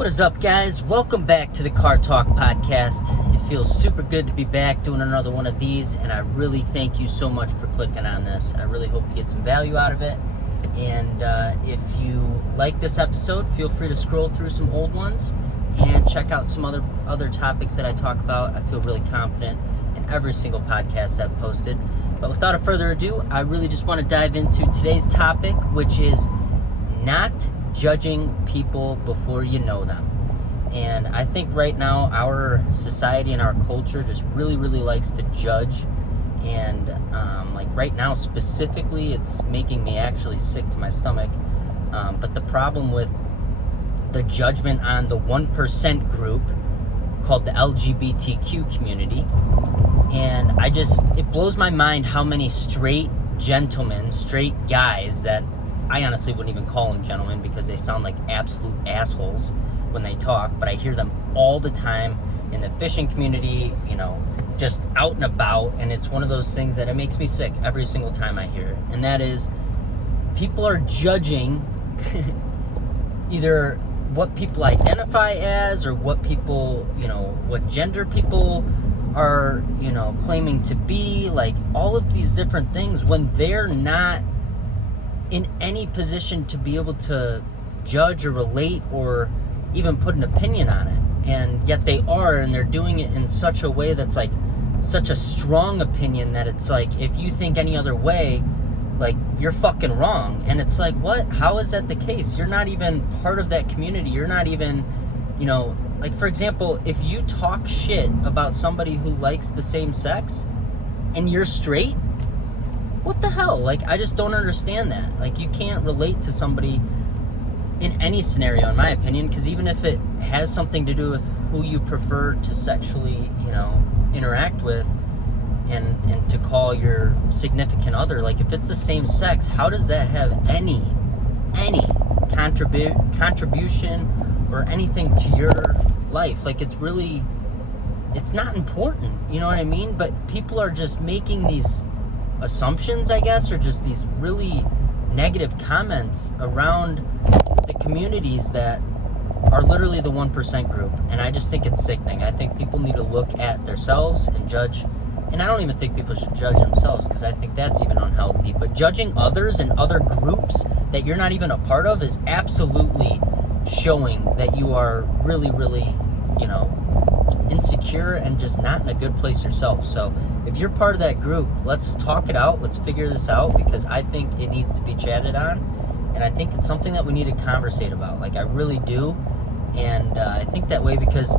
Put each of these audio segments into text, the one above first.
What is up, guys? Welcome back to the Car Talk podcast. It feels super good to be back doing another one of these, and I really thank you so much for clicking on this. I really hope you get some value out of it. And if you like this episode, feel free to scroll through some old ones and check out some other topics that I talk about. I feel really confident in every single podcast I've posted. But without further ado, I really just want to dive into today's topic, which is not judging people before you know them. And I think right now our society and our culture just really likes to judge, and like right now specifically it's making me actually sick to my stomach. But the problem with the judgment on the 1% group called the LGBTQ community, and it blows my mind how many straight gentlemen, straight guys that I honestly wouldn't even call them gentlemen because they sound like absolute assholes when they talk, but I hear them all the time in the fishing community, just out and about, and it's one of those things that it makes me sick every single time I hear it. And that is, people are judging either what people identify as or what people, what gender people are, claiming to be, like all of these different things, when they're not in any position to be able to judge or relate or even put an opinion on it. And yet they are, and they're doing it in such a way that's like such a strong opinion that it's like, if you think any other way, like, you're fucking wrong. And it's like, what? How is that the case? You're not even part of that community. You're not even, like, for example, if you talk shit about somebody who likes the same sex and you're straight, what the hell? Like, I just don't understand that. Like, you can't relate to somebody in any scenario, in my opinion, because even if it has something to do with who you prefer to sexually, interact with, and to call your significant other, like, if it's the same sex, how does that have any contribution or anything to your life? Like, it's not important, you know what I mean? But people are just making these assumptions, I guess, or just these really negative comments around the communities that are literally the 1% group. And I just think it's sickening. I think people need to look at themselves and judge. And I don't even think people should judge themselves, because I think that's even unhealthy. But judging others and other groups that you're not even a part of is absolutely showing that you are really, insecure and just not in a good place yourself. So if you're part of that group, let's talk it out. Let's figure this out, because I think it needs to be chatted on. And I think it's something that we need to conversate about. Like, I really do. And I think that way because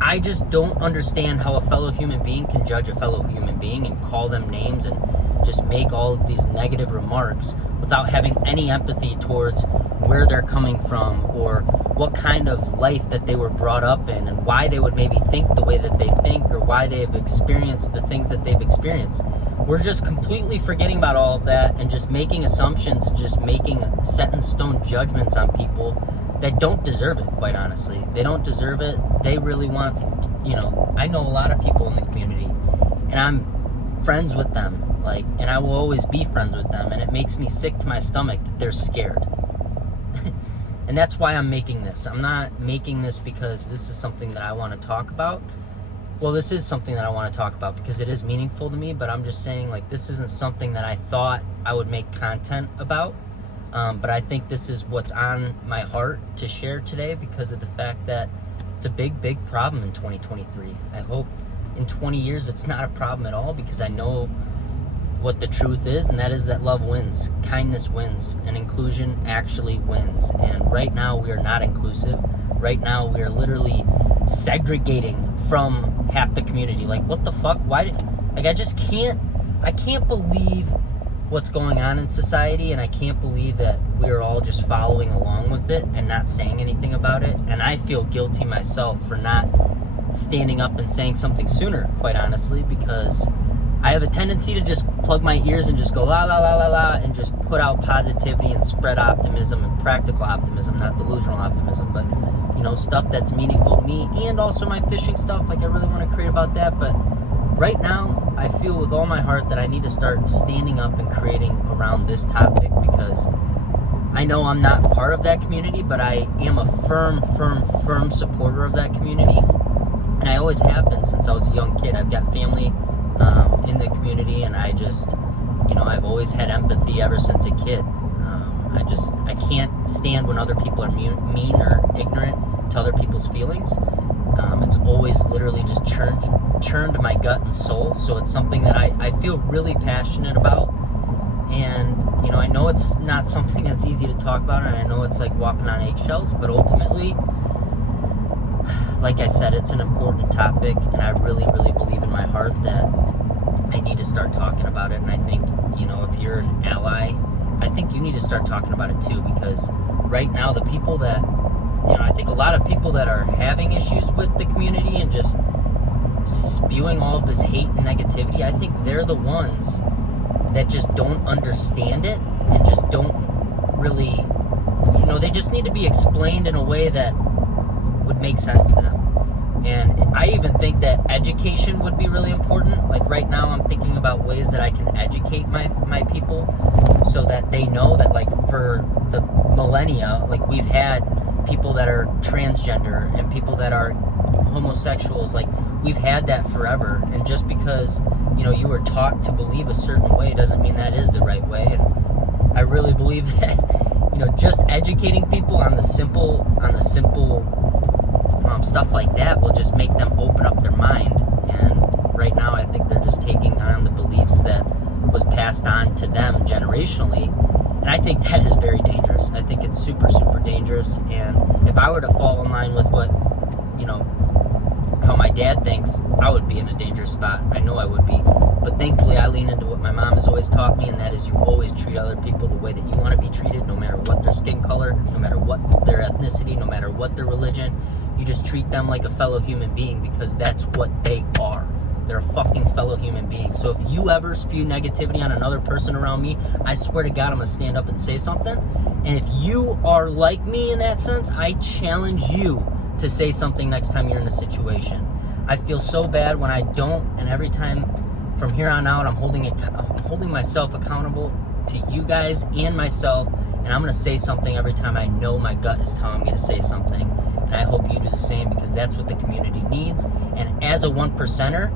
I just don't understand how a fellow human being can judge a fellow human being and call them names and just make all of these negative remarks without having any empathy towards where they're coming from or what kind of life that they were brought up in and why they would maybe think the way that they think or why they have experienced the things that they've experienced. We're just completely forgetting about all of that and just making assumptions, just making set-in-stone judgments on people that don't deserve it, quite honestly. They don't deserve it. They really want, I know a lot of people in the community, and I'm friends with them, and I will always be friends with them, and it makes me sick to my stomach that they're scared. And that's why I'm making this. I'm not making this because this is something that I want to talk about. Well, this is something that I want to talk about because it is meaningful to me, but I'm just saying, this isn't something that I thought I would make content about. But I think this is what's on my heart to share today because of the fact that it's a big problem in 2023. I hope in 20 years it's not a problem at all, because I know what the truth is, and that is that love wins, kindness wins, and inclusion actually wins. And right now we are not inclusive. Right now we are literally segregating from half the community. Like, what the fuck? Why I can't believe what's going on in society, and I can't believe that we're all just following along with it and not saying anything about it. And I feel guilty myself for not standing up and saying something sooner, quite honestly, because I have a tendency to just plug my ears and just go la la la la la and just put out positivity and spread optimism and practical optimism, not delusional optimism, but stuff that's meaningful to me, and also my fishing stuff. Like, I really want to create about that, but right now I feel with all my heart that I need to start standing up and creating around this topic, because I know I'm not part of that community, but I am a firm supporter of that community. And I always have been since I was a young kid. I've got family in the community, and I just, I've always had empathy ever since a kid. I can't stand when other people are mean or ignorant to other people's feelings. It's always literally just churned my gut and soul. So it's something that I feel really passionate about. And, I know it's not something that's easy to talk about, and I know it's like walking on eggshells, but ultimately, like I said, it's an important topic, and I really, really believe in my heart that I need to start talking about it. And I think, if you're an ally, I think you need to start talking about it too, because right now the people that, I think a lot of people that are having issues with the community and just spewing all of this hate and negativity, I think they're the ones that just don't understand it and just don't really, they just need to be explained in a way that would make sense to them. And I even think that education would be really important. Like right now I'm thinking about ways that I can educate my people so that they know that, like, for the millennia, like, we've had people that are transgender and people that are homosexuals. Like, we've had that forever. And just because, you were taught to believe a certain way doesn't mean that is the right way. And I really believe that, just educating people on the simple stuff like that will just make them open up their mind. And right now I think they're just taking on the beliefs that was passed on to them generationally, and I think that is very dangerous. I think it's super dangerous. And if I were to fall in line with what, how my dad thinks, I would be in a dangerous spot. I know I would be. But thankfully I lean into what my mom has always taught me, and that is you always treat other people the way that you want to be treated, no matter what their skin color, no matter what their ethnicity, no matter what their religion. You just treat them like a fellow human being, because that's what they are. They're a fucking fellow human being. So if you ever spew negativity on another person around me, I swear to God, I'm going to stand up and say something. And if you are like me in that sense, I challenge you to say something next time you're in a situation. I feel so bad when I don't, and every time from here on out, I'm holding myself accountable to you guys and myself, and I'm going to say something every time I know my gut is telling me to say something. And I hope you do the same, because that's what the community needs. And as a 1%er,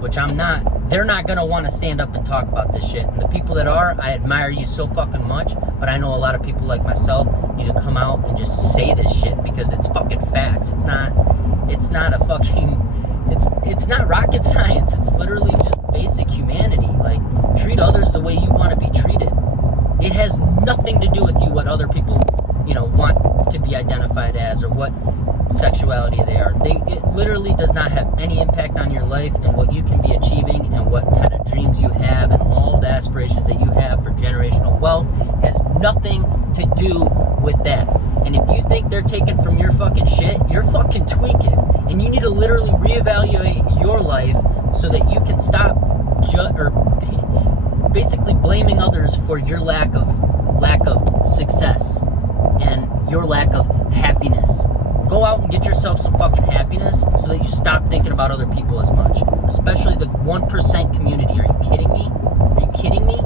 which I'm not, they're not going to want to stand up and talk about this shit. And the people that are, I admire you so fucking much, but I know a lot of people like myself need to come out and just say this shit, because it's fucking facts. It's not a fucking, it's not rocket science. It's literally just basic humanity. Like, treat others the way you want to be treated. It has nothing to do with you what other people, want to be identified as, or what sexuality they are. It literally does not have any impact on your life and what you can be achieving and what kind of dreams you have and all the aspirations that you have for generational wealth. Has nothing to do with that. And if you think they're taking from your fucking shit, you're fucking tweaking. And you need to literally reevaluate your life so that you can stop basically blaming others for your lack of success and your lack of happiness. Go out and get yourself some fucking happiness so that you stop thinking about other people as much. Especially the 1% community. Are you kidding me? Are you kidding me?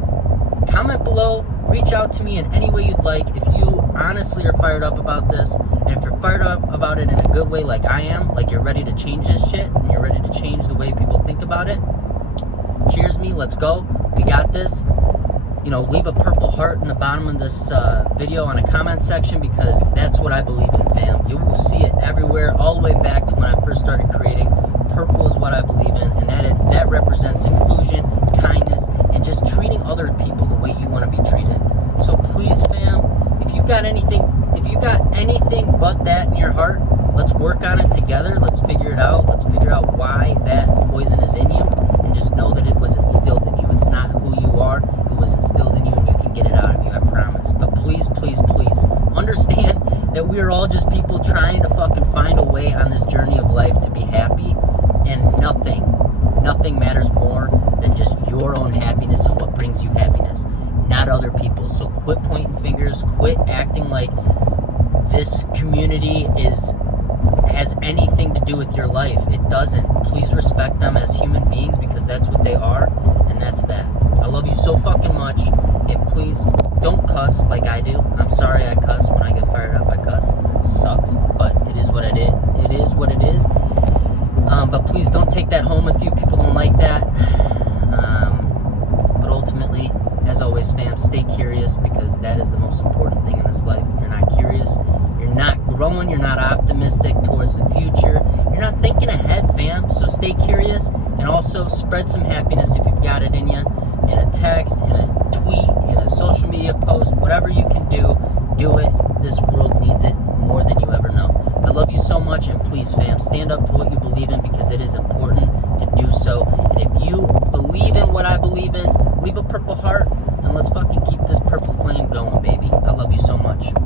Comment below. Reach out to me in any way you'd like. If you honestly are fired up about this, and if you're fired up about it in a good way like I am, like you're ready to change this shit, and you're ready to change the way people think about it, cheers me. Let's go. We got this. Leave a purple heart in the bottom of this video on a comment section, because that's what I believe in, fam. You will see it everywhere, all the way back to when I first started creating. Purple is what I believe in, and that represents inclusion, kindness, and just treating other people the way you want to be treated. So please, fam, if you got anything but that in your heart, let's work on it together. Let's figure it out. Let's figure out why that poison is in you, and just know that it was instilled in you. It's not who you are. It was instilled in you, and you can get it out of you, I promise. But please understand that we are all just people trying to fucking find a way on this journey of life to be happy, and nothing matters more than just your own happiness and what brings you happiness, not other people. So quit pointing fingers, quit acting like this community has anything to do with your life. It doesn't. Please respect them as human beings, because that's what they are, and that's that. I love you so fucking much, and please don't cuss like I do. I'm sorry I cuss. When I get fired up, I cuss. It sucks, but it is what it is. It is what it is. But please don't take that home with you. People don't like that. But ultimately, as always, fam, stay curious, because that is the most important thing in this life. If you're not curious, you're not growing, you're not optimistic towards the future, you're not thinking ahead, fam. So stay curious, and also spread some happiness if you've got it in you, in a text, in a tweet, in a social media post, whatever you can do it. This world needs it more than you ever know. I love you so much, and please, fam, stand up for what you believe in, because it is important to do so. And if you believe in what I believe in, leave a purple heart, and let's fucking keep this purple flame going, baby. I love you so much.